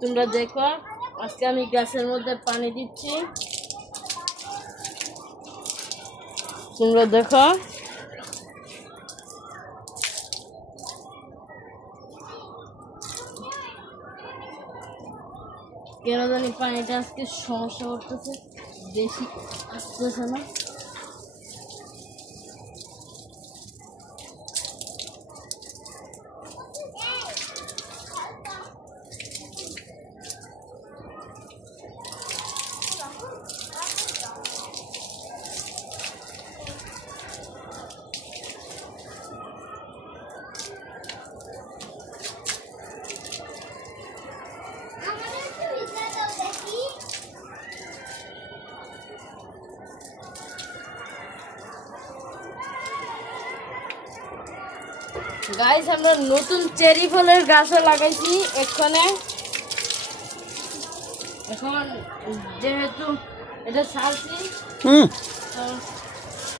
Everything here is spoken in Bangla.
তোমরা দেখো আজকে আমি গ্যাসের মধ্যে পানি দিচ্ছি। তোমরা দেখো কেন জানি পানিটা আজকে সমস্যা করতেছে, বেশি আসতেছে না। গাইস আমরা নতুন চেরি ফলের গাছও লাগাইছি এখানে। এখন যেহেতু এটা ছাড়ছি